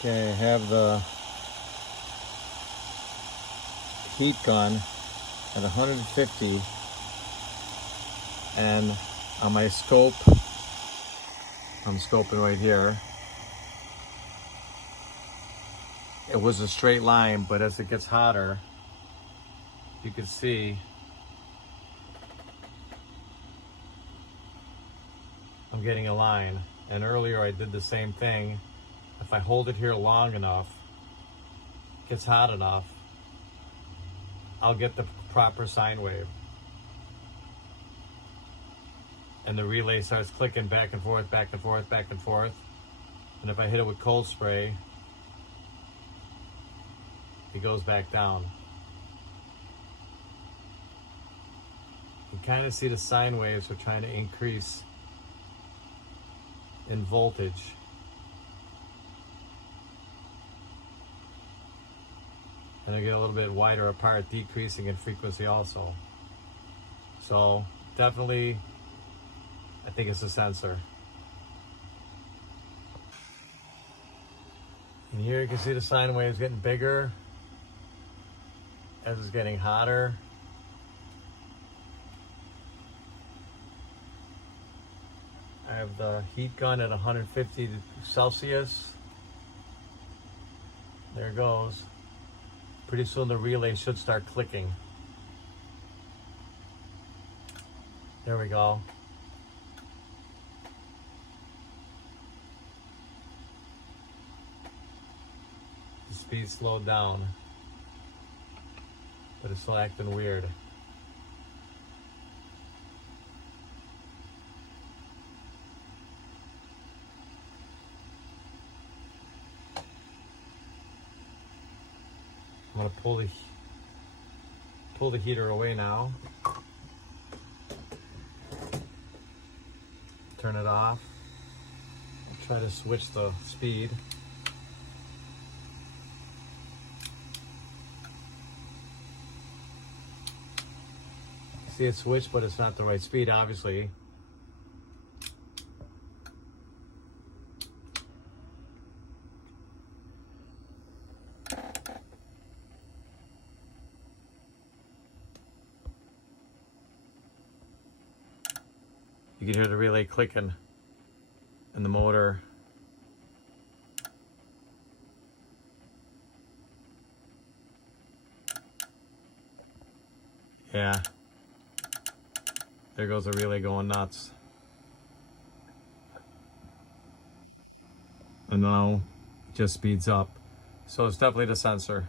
Okay, I have the heat gun at 150, and on my scope, I'm scoping right here. It was a straight line, but as it gets hotter, you can see I'm getting a line. And earlier I did the same thing. If I hold it here long enough, gets hot enough, I'll get the proper sine wave. And the relay starts clicking back and forth, back and forth, back and forth. And if I hit it with cold spray, it goes back down. You kind of see the sine waves are trying to increase in voltage. And they get a little bit wider apart, decreasing in frequency also. So definitely, I think it's a sensor. And here you can see the sine waves getting bigger as it's getting hotter. I have the heat gun at 150 Celsius. There it goes. Pretty soon the relay should start clicking. There we go. The speed slowed down, but it's still acting weird. I'm gonna pull the heater away now. Turn it off. I'll try to switch the speed. See it switched, but it's not the right speed, obviously. You can hear the relay clicking and the motor. Yeah. There goes the relay going nuts. And now it just speeds up. So it's definitely the sensor.